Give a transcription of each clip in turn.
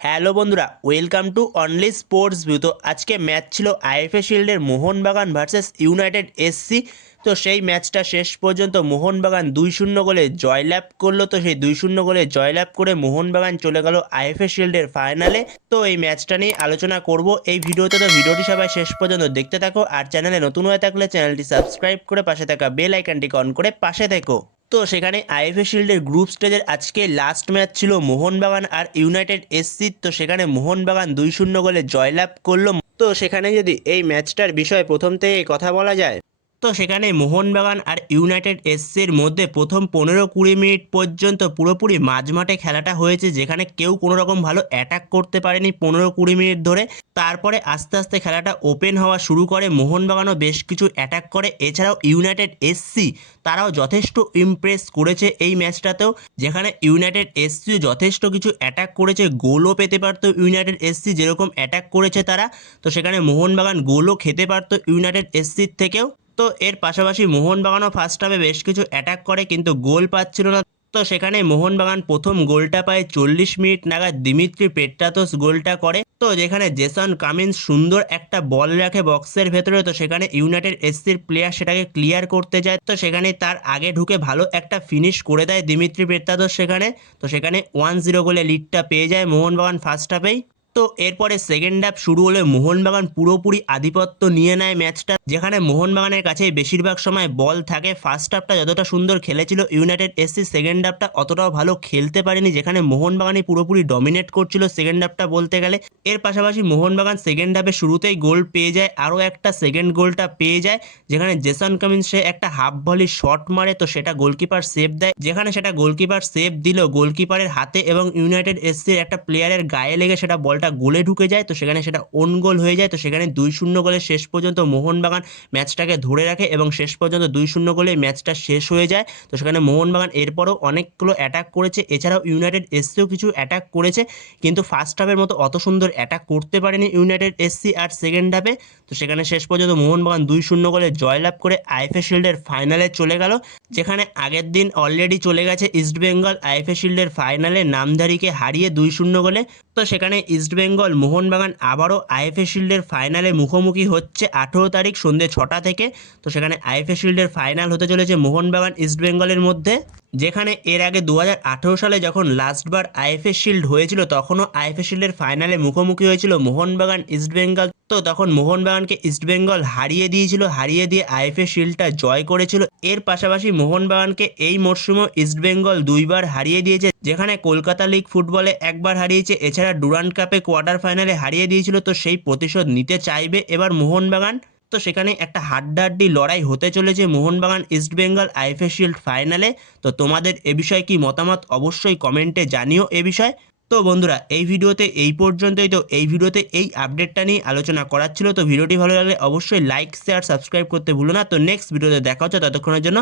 Hello বন্ধুরা, welcome to only sports view. তো আজকে ম্যাচ ছিল IFA শিল্ডের Mohun Bagan versus United SC. তো সেই ম্যাচটা শেষ পর্যন্ত মোহনবাগান 2-0 গোলে জয়লাভ করলো। তো সেই 2-0 গোলে জয়লাভ করে মোহনবাগান চলে গেল আইএফএ শিল্ডের ফাইনালে। তো এই ম্যাচটা নিয়ে আলোচনা করব এই ভিডিওতে। তো ভিডিওটি সবাই শেষ পর্যন্ত দেখতে থাকো, আর চ্যানেলে নতুন হয়ে থাকলে চ্যানেলটি সাবস্ক্রাইব করে পাশে থাকা বেল আইকনটি অন করে পাশে থেকো। তো সেখানে আইএফএ শিল্ডের গ্রুপ স্টেজের আজকে লাস্ট ম্যাচ ছিল মোহনবাগান আর ইউনাইটেড এসসি। তো সেখানে মোহনবাগান 2-0 গোলে জয়লাভ করলো। তো সেখানে যদি এই ম্যাচটার বিষয়ে প্রথম থেকে কথা বলা যায়, তো সেখানে মোহনবাগান আর ইউনাইটেড এসসির মধ্যে প্রথম 15-20 মিনিট পর্যন্ত পুরোপুরি মাঝমাঠে খেলাটা হয়েছে, যেখানে কেউ কোনো রকম ভালো অ্যাটাক করতে পারেনি 15-20 মিনিট ধরে। তারপরে আস্তে আস্তে খেলাটা ওপেন হওয়া শুরু করে, মোহনবাগানও বেশ কিছু অ্যাটাক করে। এছাড়াও ইউনাইটেড এসসি তারাও যথেষ্ট ইমপ্রেস করেছে এই ম্যাচটাতেও, যেখানে ইউনাইটেড এসসিও যথেষ্ট কিছু অ্যাটাক করেছে, গোলও পেতে পারতো ইউনাইটেড এসসি যেরকম অ্যাটাক করেছে তারা। তো সেখানে মোহনবাগান গোলও খেতে পারতো ইউনাইটেড এসসির থেকেও। তো এর পাশাপাশি মোহনবাগানও ফার্স্ট হাফে বেশ কিছু অ্যাটাক করে, কিন্তু গোল পাচ্ছিল না। তো সেখানে মোহনবাগান প্রথম গোলটা পায় 40 মিনিট নাগাদ, দিমিত্রি পেট্রাতোস গোলটা করে। তো যেখানে জেসন কামিন্স সুন্দর একটা বল রাখে বক্সের ভেতরে, তো সেখানে ইউনাইটেড এসসির প্লেয়ার সেটাকে ক্লিয়ার করতে যায়। তো সেখানে তার আগে ঢুকে ভালো একটা ফিনিশ করে দেয় দিমিত্রি পেট্রাতোস সেখানে। তো সেখানে 1-0 গোলে লিডটা পেয়ে যায় মোহনবাগান ফার্স্ট হাফেই। তো এরপরে সেকেন্ড হাফ শুরু হলে মোহনবাগান পুরোপুরি আধিপত্য নিয়ে নেয় ম্যাচটা, যেখানে মোহনবাগানের কাছে বেশিরভাগ সময় বল থাকে। ফার্স্ট হাফটা যতটা সুন্দর খেলেছিল ইউনাইটেড এসসি, সেকেন্ড হাফটা অতটাও ভালো খেলতে পারেনি, যেখানে মোহনবাগানই পুরোপুরি ডমিনেট করছিল সেকেন্ড হাফটা বলতে গেলে। এর পাশাপাশি মোহনবাগান সেকেন্ড হাফে শুরুতেই গোল পেয়ে যায়, আরও একটা সেকেন্ড গোলটা পেয়ে যায়, যেখানে জেসন কামিন্স সে একটা হাফ ভলি শট মারে। তো সেটা গোলকিপার সেভ দেয়, যেখানে সেটা গোলকিপার সেভ দিল গোলকিপারের হাতে এবং ইউনাইটেড এসসির একটা প্লেয়ারের গায়ে লেগে সেটা বলটা গোলে ঢুকে যায়। তো সেখানে সেটা ওন গোল হয়ে যায়। তো সেখানে 2-0 গোলে শেষ পর্যন্ত মোহনবাগান ম্যাচটাকে ধরে রাখে এবং শেষ পর্যন্ত 2-0 গোলে ম্যাচটা শেষ হয়ে যায়। তো সেখানে মোহনবাগান এরপরও অনেকগুলো অ্যাটাক করেছে, এছাড়াও ইউনাইটেড এসসিও কিছু অ্যাটাক করেছে, কিন্তু ফার্স্ট হাফের মতো অত সুন্দর অ্যাটাক করতে পারেনি ইউনাইটেড এসসি আর সেকেন্ড হাফে। তো সেখানে শেষ পর্যন্ত মোহনবাগান 2-0 গোলে জয়লাভ করে আইএফএ শিল্ডের ফাইনালে চলে গেল, যেখানে আগের দিন অলরেডি চলে গেছে ইস্টবেঙ্গল আইএফএ শিল্ডের ফাইনালে নামধারীকে হারিয়ে 2-0 গোলে। তো সেখানে ইস্টবেঙ্গল মোহনবাগান আবারও আইএফএ শিল্ডের ফাইনালে মুখোমুখি হচ্ছে 18 তারিখ সন্ধ্যে 6টা থেকে। তো সেখানে আইএফএ শিল্ডের ফাইনাল হতে চলেছে মোহনবাগান ইস্টবেঙ্গলের মধ্যে, যেখানে এর আগে 2018 সালে যখন লাস্টবার আইএফএ শিল্ড হয়েছিল, তখনও আইএফএ শিল্ডের ফাইনালে মুখোমুখি হয়েছিল মোহনবাগান ইস্টবেঙ্গল। তো তখন মোহনবাগানকে ইস্টবেঙ্গল হারিয়ে দিয়েছিল, হারিয়ে দিয়ে আইএফএ শিল্ডটা জয় করেছিল। এর পাশাপাশি মোহনবাগানকে এই মরশুমেও ইস্টবেঙ্গল দুইবার হারিয়ে দিয়েছে, যেখানে কলকাতা লিগ ফুটবলে একবার হারিয়েছে, এছাড়া ডুরান্ড কাপে কোয়ার্টার ফাইনালে হারিয়ে দিয়েছিল। তো সেই প্রতিশোধ নিতে চাইবে এবার মোহনবাগান। তো সেখানে একটা হাড্ডাহাড্ডি লড়াই হতে চলেছে মোহনবাগান ইস্টবেঙ্গল আইএফএ শিল্ড ফাইনালে। তো তোমাদের এ বিষয়ে কি মতামত অবশ্যই কমেন্টে জানিও এ বিষয়ে। তো বন্ধুরা, এই ভিডিওতে এই পর্যন্তই। তো এই ভিডিওতে এই আপডেটটা নিয়ে আলোচনা করার ছিল। তো ভিডিওটি ভালো লাগলে অবশ্যই লাইক শেয়ার সাবস্ক্রাইব করতে ভুলো না। তো নেক্সট ভিডিওতে দেখা হচ্ছে, ততক্ষণের জন্য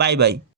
বাই বাই।